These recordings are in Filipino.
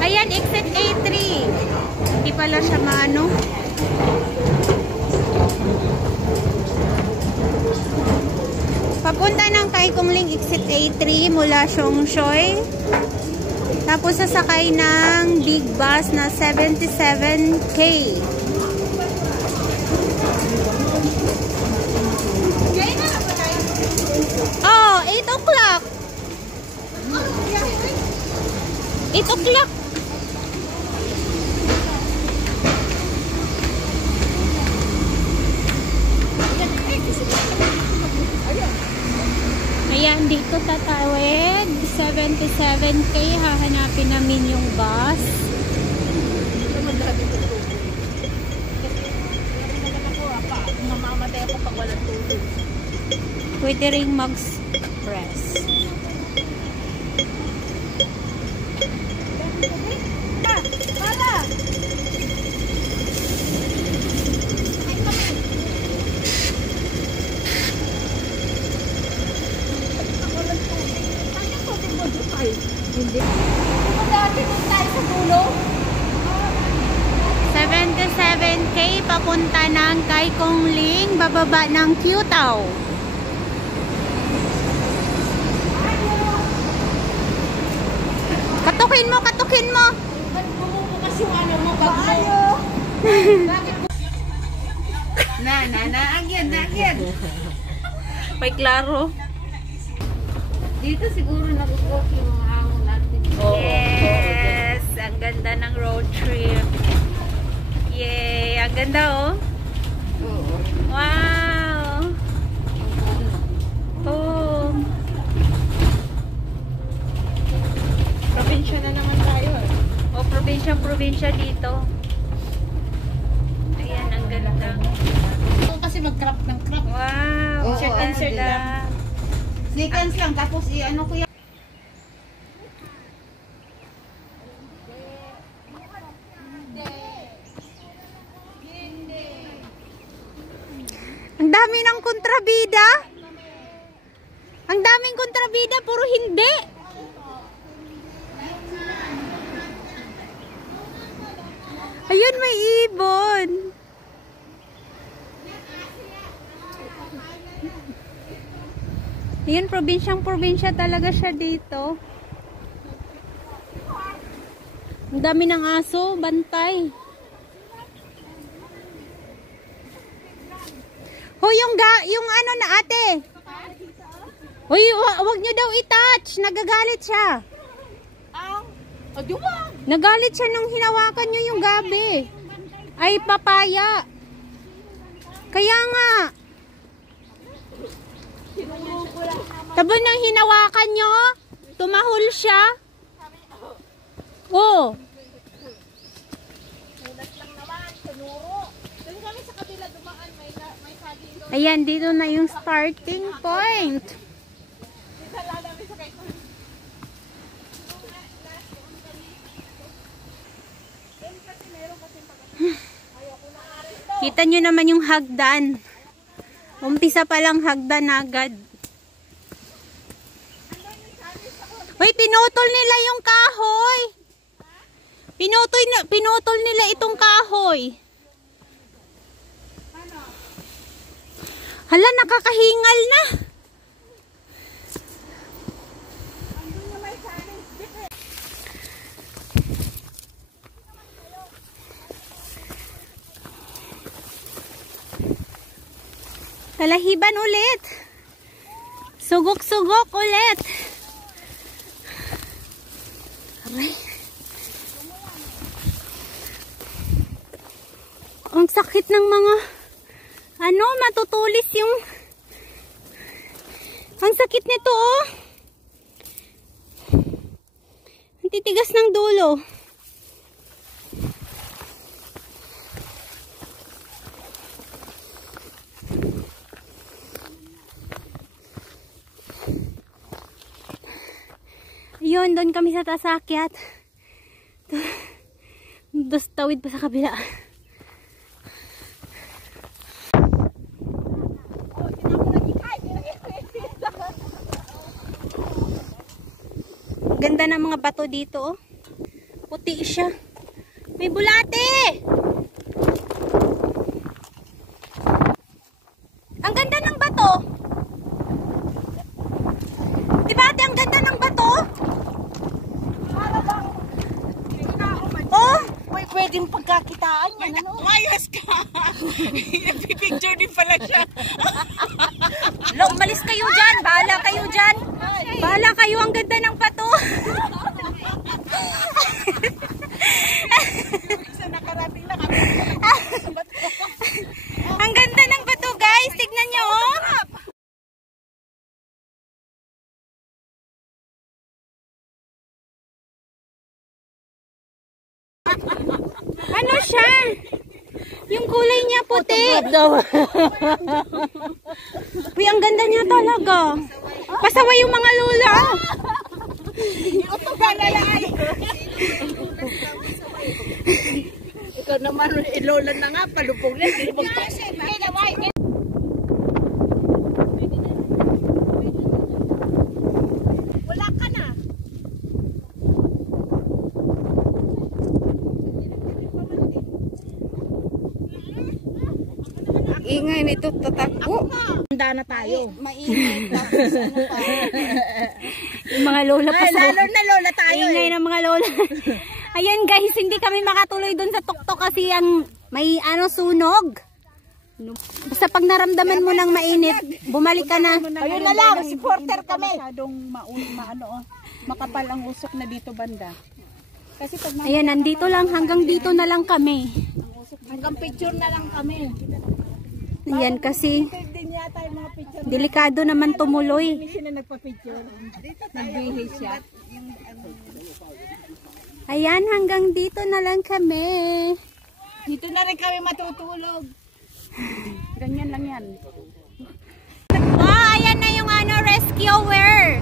Ayan, exit A3. Hindi pala siya maano. Papunta ng Kaikongling exit A3 mula Siongsoy. Tapos sasakay ng big bus na 77K. Oh, 8 o'clock. 8 o'clock. Ayan, dito tatawid. 77K. Hahanapin namin yung bus. Mamamatay ako pag walang tubig. Pwede rin mag-press. Hindi. Dati din tayo sa dulo. 77K papunta ng Kaikongling, bababa ng Q-Tao. Katukin mo, katukin mo. Bumubukas yung ano mo, bag mo. Bakit? Agyan. May klaro. Dito siguro nag-walk yung ahon natin. Yes! Ang ganda ng road trip. Yay! Ang ganda oh. Wow! Oh! Probinsya na naman tayo. Oh, probinsya dito. Ayan, ang ganda. Kasi mag-crop ng crop. Wow! Oh, check and search lang. Seconds lang, tapos i-ano ko yan. Ang dami ng kontrabida. Ang daming kontrabida, puro hindi. Ayun, may ibon. Ayun, probinsya talaga siya dito. Ang dami ng aso, bantay. Hoy, yung ano na ate. Hoy, wag nyo daw i-touch. Nagagalit siya. Nagalit siya nung hinawakan nyo yung gabi. Ay, papaya. Kaya nga. Tabo nang hinawakan nyo, tumahol siya. Oh. Ayan, dito na yung starting point. Kita nyo naman yung hagdan. Umpisa pa lang hagdan agad. Uy, pinutol nila yung kahoy. Pinutol nila itong kahoy. Hala, nakakahingal na. Talahiban ulit. Sugok-sugok ulit. Aray. Ang sakit ng mga matutulis yung ang sakit nito oh. Ang titigas ng dulo. Yun, doon kami sa tasakyat. Tapos tawid pa sa kabila. Ganda ng mga bato dito oh. Puti siya. May bulate! Ang ganda ng bato. Diba ate, ang ganda ng bato? Oh! May pwedeng pagkakitaan yan, ano? Mayas ka! Picture din pala siya. Lo, umalis kayo dyan. Bahala kayo dyan. Bahala kayo. Ang ganda ng bato. Nakarating na kami. Ang ganda ng bato, guys. Tignan nyo, oh. Ano siya? Yung kulay niya puti. Uy, ang ganda niya talaga. Pasaway yung mga lola. Ikaw naman, ilola na nga, palupog na. Wala ka na. Ingay nito tatakbo. Handa na tayo. Mainit. Tapos ano pa. Yung mga lola pa sa... Lalo na lola tayo. Ingay ng mga lola. Ayan guys, hindi kami makatuloy dun sa tuktok kasi ang may sunog. Basta pag naramdaman mo ng mainit, bumalik ka na. Ayun na lang, supporter kami. Masyadong makapal ang usok na dito banda. Kasi pag Ayan, nandito lang, hanggang dito na lang kami. Hanggang picture na lang kami. Ayan kasi, din yata yung mga picture delikado naman tumuloy. na nagpa-picture. Nagbihis siya. Ayan, hanggang dito na lang kami. Dito na rin kami matutulog. Ganyan lang yan. Oh, ayan na yung rescuer.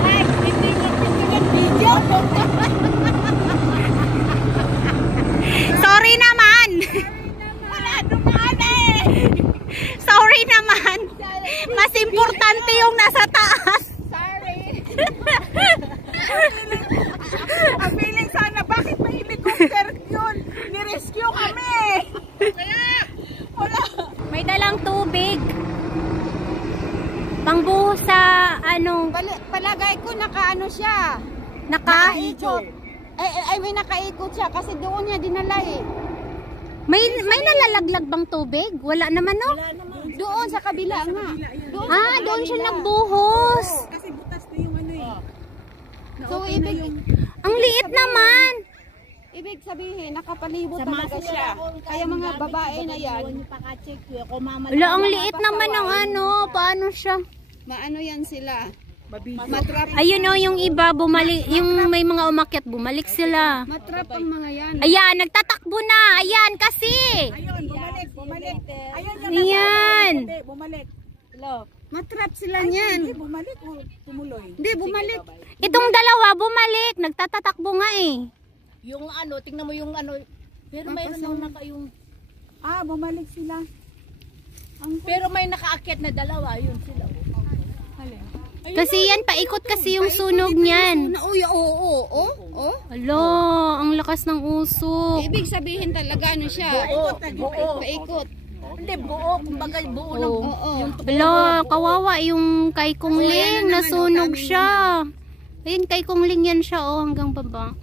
Ay, hindi yung video. Sorry naman. Wala dumaan eh. Sorry naman. Mas importante yung nasa taas. Sorry. Ang feeling sana, bakit may helicopter yun? Ni-rescue kami! Wala! May dalang tubig. Pangbuhos sa Palagay ko nakaano siya. nakaikot. Ay, may nakaikot siya kasi doon niya dinala eh. May nalalaglag bang tubig? Wala naman, no? Doon sa kabila nga. Doon sa kabila Doon siya nila. nagbuhos. Kasi butas na yung So, Ang liit naman. ibig sabihin, nakapalibot talaga siya. Kaya mga babae na yan, Wala, ang liit naman ng paano siya? maano yan sila. mabisi. Matrap, Ayun yung iba bumalik, yung may mga umakyat bumalik sila. matrap ang mga yan. Ayan, nagtatakbo na. Ayan kasi. Ayun, bumalik. Ayun yung Ayan. Hindi, bumalik. Matrap sila niyan. Hindi, bumalik o tumuloy. Hindi, bumalik. Itong dalawa bumalik, nagtatatakbo nga eh. Yung tingnan mo yung pero mayroon nang yung Bumalik sila. pero may nakaakyat na dalawa, yun sila. Kasi yan, paikot kasi yung sunog niyan. Oo. Alo, ang lakas ng usok. Ibig sabihin talaga siya. Buo. Paikot. Hindi, buo. Kumbaga, buo ng Oo. Alo, kawawa yung kay Kungling, nasunog siya. Ayun, kay Kungling yan siya, hanggang baba.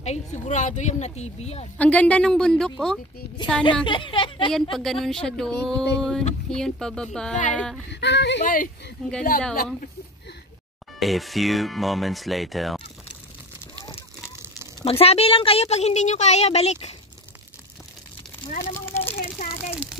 Ay, sigurado yung na-TV yan. Ang ganda ng bundok, Sana. Ayan, pag ganun siya doon. Ayun, pababa. Ang ganda, A few moments later. Magsabi lang kayo pag hindi nyo kaya, balik. Wala namang hair sa akin.